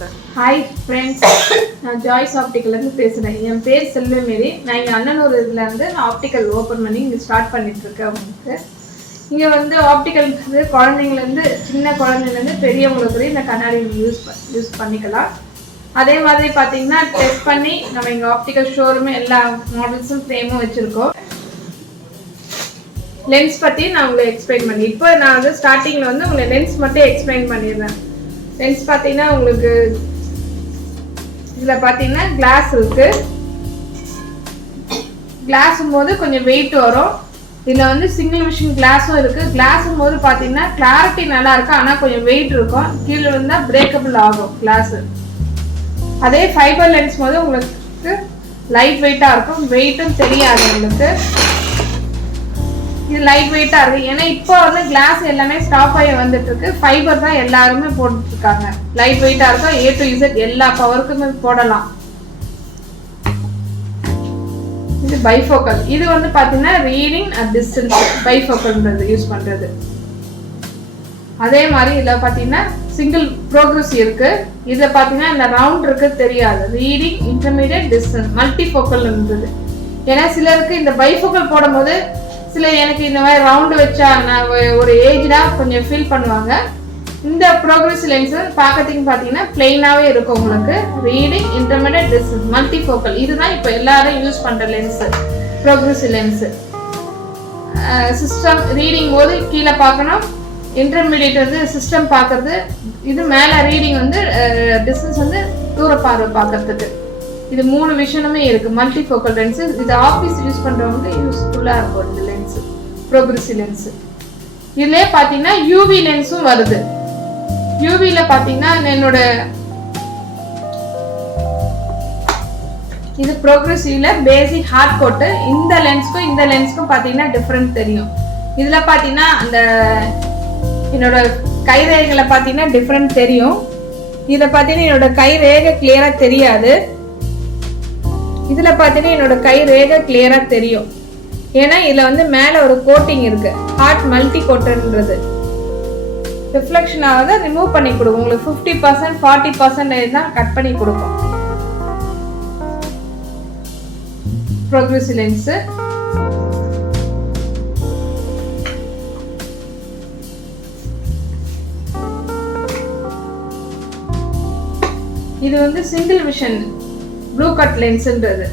sister. Hi friends, நான் Joyce ஆப்டிக்கல்லேருந்து பேசுகிறேன். என் பேர் செல்வமேரி. நான் இங்கே அண்ணனூர் இதுலேருந்து நான் ஆப்டிக்கல் ஓப்பன் பண்ணி இங்கே ஸ்டார்ட் பண்ணிட்டுருக்கேன். உங்களுக்கு இங்கே வந்து ஆப்டிக்கல் வந்து குழந்தைங்கலேருந்து சின்ன குழந்தைங்கலேருந்து பெரியவங்களுக்கு இந்த கண்ணாடி யூஸ் பண்ணிக்கலாம். அதே மாதிரி பார்த்தீங்கன்னா டெஸ்ட் பண்ணி நம்ம இங்கே ஆப்டிக்கல் ஷோரூம் எல்லா மாடல்ஸும் ஃப்ரேமும் வச்சுருக்கோம். லென்ஸ் பற்றி நான் உங்களுக்கு எக்ஸ்பிளைன் பண்ணி இப்போ நான் வந்து ஸ்டார்டிங்கில் வந்து உங்களுக்கு லென்ஸ் மட்டும் எக்ஸ்பிளைன் பண்ணிடுறேன். லென்ஸ் பார்த்தீங்கன்னா உங்களுக்கு இதில் பார்த்தீங்கன்னா கிளாஸ் இருக்கு. கிளாஸும் போது கொஞ்சம் வெயிட் வரும். இதில் வந்து சிங்கிள் விஷன் கிளாஸும் இருக்கு. கிளாஸும் போது பார்த்தீங்கன்னா கிளாரிட்டி நல்லா இருக்கு, ஆனால் கொஞ்சம் வெயிட் இருக்கும். கீழே இருந்தால் பிரேக்கபிள் ஆகும் கிளாஸு. அதே ஃபைபர் லென்ஸ் போது உங்களுக்கு லைட் வெயிட்டாக இருக்கும், வெயிட்டும் தெரியாது உங்களுக்கு. இது லைட் வெயிட்டா இருக்கு. ஏன்னா இப்போ வந்து கிளாஸ் எல்லாமே ஸ்டாப் ஆகி வந்துட்டு இருக்கு. ஃபைபர் தான் எல்லாருமே போட்டுட்டு இருக்காங்க. லைட் வெயிட்டா இருக்கும். A to Z எல்லா பவருக்குமே போடலாம். இது பைஃபோக்கல். இது வந்து பாத்தீங்கன்னா ரீடிங் அட் டிஸ்டன்ஸ் பைஃபோக்கல்ன்றது யூஸ் பண்றது. அதே மாதிரி இதுல பாத்தீங்கன்னா சிங்கிள் ப்ரோக்ரஸ் இருக்கு. இதுல பாத்தீங்கன்னா இந்த ரவுண்ட் இருக்கு தெரியாது. ரீடிங் இன்டர்மீடியட் டிஸ்டன்ஸ் மல்டிஃபோக்கல்ன்றது. ஏன்னா சிலருக்கு இந்த பைஃபோக்கல் போடும்போது எனக்கு இந்த மாதிரி ரவுண்டு வச்சா நான் ஒரு ஏஜ்டா கொஞ்சம் ஃபீல் பண்ணுவாங்க. இந்த ப்ரோக்ரஸ் லென்ஸ் பார்க்கறதுக்கு பார்த்தீங்கன்னா பிளெயினாகவே இருக்கும் உங்களுக்கு. ரீடிங் இன்டர்மீடியட் டிஸ்டன்ஸ் மல்டிஃபோக்கல் இதுதான் இப்போ எல்லாரும் யூஸ் பண்ணுற lens progress lens. System reading போது கீழே பார்க்கணும், இன்டர்மீடியட் வந்து சிஸ்டம் பார்க்கறது, இது மேலே ரீடிங் வந்து டிஸ்டன்ஸ் வந்து தூர பார்வை பார்க்கறதுக்கு. இது மூணு விஷயமே இருக்கு மல்டிஃபோக்கல் லென்ஸ். இது ஆஃபீஸ் யூஸ் பண்றவங்க யூஸ்ஃபுல்லா இருக்கும் இந்த லென்ஸ் ப்ரோக்ரஸிவ் லென்ஸ். இதுலயே பாத்தீங்கன்னா யூவி லென்ஸும் வருது. யூவில பாத்தீங்கன்னா என்னோட இது ப்ரோக்ரஸிவ்ல பேசிக் ஹார்ட் கோட். இந்த லென்ஸ்க்கும் இந்த லென்ஸ்க்கும் பாத்தீங்கன்னா டிஃபரெண்ட் தெரியும். இதுல பாத்தீங்கன்னா அந்த என்னோட கை ரேகைகளை பாத்தீங்கன்னா டிஃபரெண்ட் தெரியும். இதுல பாத்தீங்கன்னா என்னோட கை ரேகை கிளியரா தெரியாது. இதுல பாத்தீங்கன்னா என்னோட கை ரேகை கிளியரா தெரியும். ஏன்னா இதுல வந்து மேல ஒரு கோட்டிங் இருக்கு, ஹார்ட் மல்டி கோட்டன்றது. ரிஃப்ளெக்ஷன் ஆகுது, ரிமூவ் பண்ணி கொடுக்கும். உங்களுக்கு 50% 40% தான் கட் பண்ணி கொடுக்கும் ப்ரோக்ரஸிவ் லென்ஸ். இது வந்து சிங்கிள் விஷன் ப்ளூ கட் லென்ஸ்ன்றது.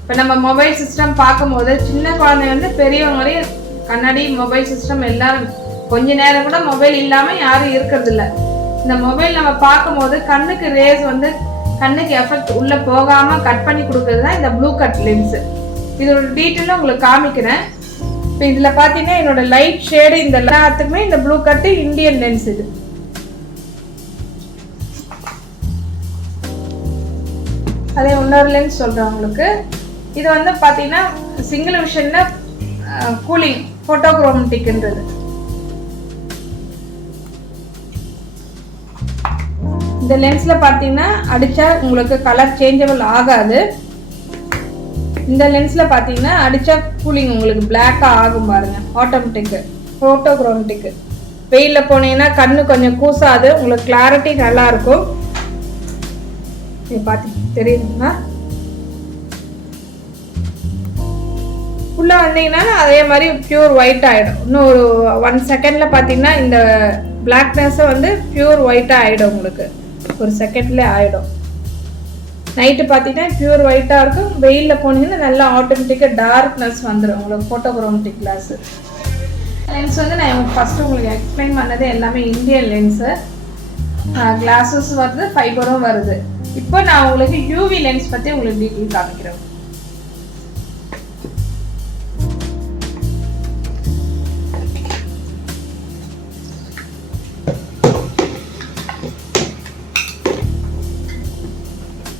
இப்போ நம்ம மொபைல் சிஸ்டம் பார்க்கும்போது சின்ன குழந்தைங்க வந்து பெரியவங்களே கண்ணாடி மொபைல் சிஸ்டம் எல்லாரும் கொஞ்ச நேரம் கூட மொபைல் இல்லாமல் யாரும் இருக்கிறது இல்லை. இந்த மொபைல் நம்ம பார்க்கும்போது கண்ணுக்கு ரேஸ் வந்து கண்ணுக்கு எஃபெக்ட் உள்ளே போகாமல் கட் பண்ணி கொடுக்கறது தான் இந்த ப்ளூ கட் லென்ஸு. இதோட டீட்டெயிலாக உங்களுக்கு காமிக்கிறேன். இப்போ இதில் பார்த்தீங்கன்னா என்னோட லைட் ஷேடு இந்த எல்லாத்துக்குமே இந்த ப்ளூ கட்டு இந்தியன் லென்ஸ். இது அதே இன்னொரு லென்ஸ் சொல்கிறேன் உங்களுக்கு. இது வந்து பார்த்தீங்கன்னா சிங்கிள் விஷன்ல கூலிங் ஃபோட்டோக்ரோமேட்டிக்ன்றது. இந்த லென்ஸில் பார்த்தீங்கன்னா அடித்தா உங்களுக்கு கலர் சேஞ்சபிள் ஆகாது. இந்த லென்ஸில் பார்த்தீங்கன்னா அடித்தா கூலிங் உங்களுக்கு பிளாக்காக ஆகும் பாருங்க. ஆட்டோமேட்டிக்கு ஃபோட்டோக்ரோமேட்டிக்கு. வெயிலில் போனீங்கன்னா கண்ணு கொஞ்சம் கூசாது, உங்களுக்கு கிளாரிட்டி நல்லாயிருக்கும். பார்த்து தெரியுதுங்களா? உள்ள வந்தீங்கன்னா அதே மாதிரி பியூர் ஒயிட் ஆகிடும். இன்னும் ஒரு 1 செகண்ட்ல பார்த்தீங்கன்னா இந்த பிளாக்னஸை வந்து பியூர் ஒயிட்டாக ஆகிடும். உங்களுக்கு ஒரு செகண்ட்ல ஆகிடும். நைட்டு பார்த்தீங்கன்னா பியூர் ஒயிட்டாக இருக்கும். வெயிலில் போனீங்கன்னா நல்லா ஆட்டோமேட்டிக்காக டார்க்னஸ் வந்துடும் உங்களுக்கு ஃபோட்டோக்ரோமேட்டிக் கிளாஸு. லென்ஸ் வந்து நான் ஃபஸ்ட்டு உங்களுக்கு எக்ஸ்பிளைன் பண்ணது எல்லாமே இந்தியன் லென்ஸு. கிளாஸஸ் வருது, ஃபைபரும் வருது. இப்போ நான் உங்களுக்கு யூவி லென்ஸ் பற்றி உங்களுக்கு டீட்டெயில் காமிக்கிறேன்.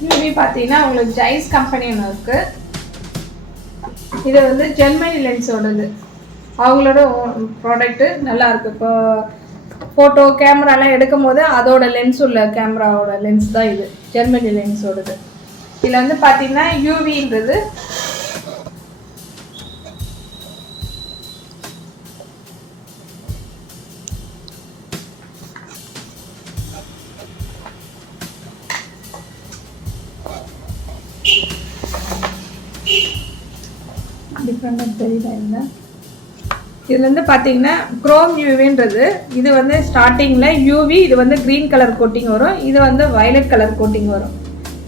யூவி பார்த்தீங்கன்னா உங்களுக்கு ஜைஸ் கம்பெனி ஒன்று இருக்கு. இது வந்து ஜெர்மனி லென்ஸோடது. அவங்களோட ப்ராடக்ட்டு நல்லா இருக்கு. இப்போ ஃபோட்டோ கேமராலாம் எடுக்கும் போது அதோட லென்ஸ் உள்ள கேமராவோட லென்ஸ் தான் இது, ஜெர்மனி லென்ஸோடது. இதில் வந்து பார்த்தீங்கன்னா யூவின்றது தெரியல. இதுல இருந்து பாத்தீங்கன்னா குரோம் யூவின்றது இது வந்து ஸ்டார்டிங்ல யூவி, இது வந்து கிரீன் கலர் கோட்டிங் வரும், இது வந்து வயலட் கலர் கோட்டிங் வரும்.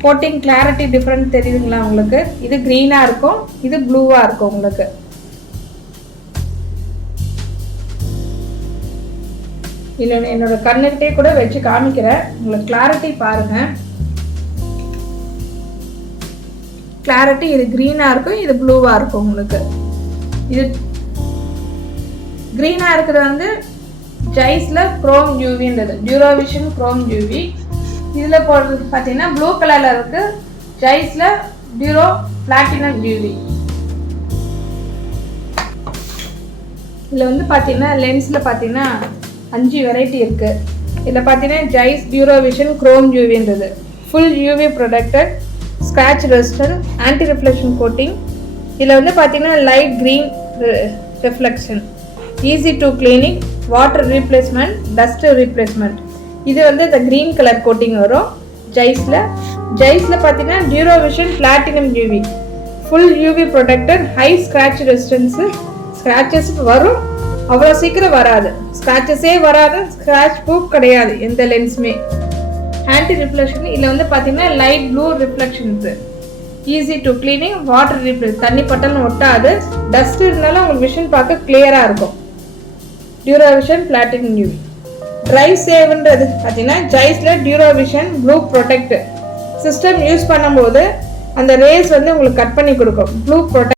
கோட்டிங் கிளாரிட்டி டிஃப்ரெண்ட் தெரியுதுங்களா உங்களுக்கு? இது கிரீனா இருக்கும், இது ப்ளூவா இருக்கும். உங்களுக்கு இல்லை என்னோட கண்ணுக்கிட்டே கூட வச்சு காமிக்கிறேன், உங்களுக்கு கிளாரிட்டி பாருங்க. கிளாரிட்டி இது கிரீனா இருக்கும், இது ப்ளூவா இருக்கும். உங்களுக்கு இது கிரீனா இருக்கிறது வந்து ஜைஸ்ல குரோம் யூவின்றது, டியூரோவிஷன் குரோம் யூவி. இதுல போடுறது பாத்தீங்கன்னா ப்ளூ கலர்ல இருக்கு, ஜைஸ்ல டியூரோ பிளாட்டினம் யூவி. இதுல வந்து பாத்தீங்கன்னா லென்ஸ்ல பாத்தீங்கன்னா 5 வெரைட்டி இருக்கு. இதுல பாத்தீங்கன்னா ஜைஸ் டியூரோவிஷன் குரோம் யூவின்றது full UV protected, scratch resistant, anti reflection coating. இதுல வந்து பாத்தீங்கன்னா light green reflection, easy to cleaning, water replacement, dust replacement. இது வந்து இந்த கிரீன் கலர் கோட்டிங் வரும் ஜைஸ்ல. ஜைஸ்ல பாத்தீங்கன்னா DuraVision platinum UV full UV protected, high scratch resistance. Scratches வரும், அவ்வளோ சீக்கிரம் வராது, ஸ்கிராச்சஸே வராது, ஸ்கிராட்ச் ப்ரூஃப் கிடையாது எந்த லென்ஸுமே. ஆன்டி ரிஃப்ளெக்ஷன் இதில் வந்து பார்த்தீங்கன்னா light blue reflections, easy to cleaning, water replace, தண்ணி பட்டாலும் ஒட்டாது, டஸ்ட் இருந்தாலும் உங்களுக்கு விஷன் பார்க்க கிளியராக இருக்கும். டியூரோவிஷன் பிளாட்டினம் யூவி. ட்ரை சேவ்ன்றது பார்த்தீங்கன்னா ஜைஸ்ல டியூரோவிஷன் ப்ளூ ப்ரொடெக்ட் சிஸ்டம் யூஸ் பண்ணும்போது அந்த ரேஸ் வந்து உங்களுக்கு கட் பண்ணி கொடுக்கும். Blue protect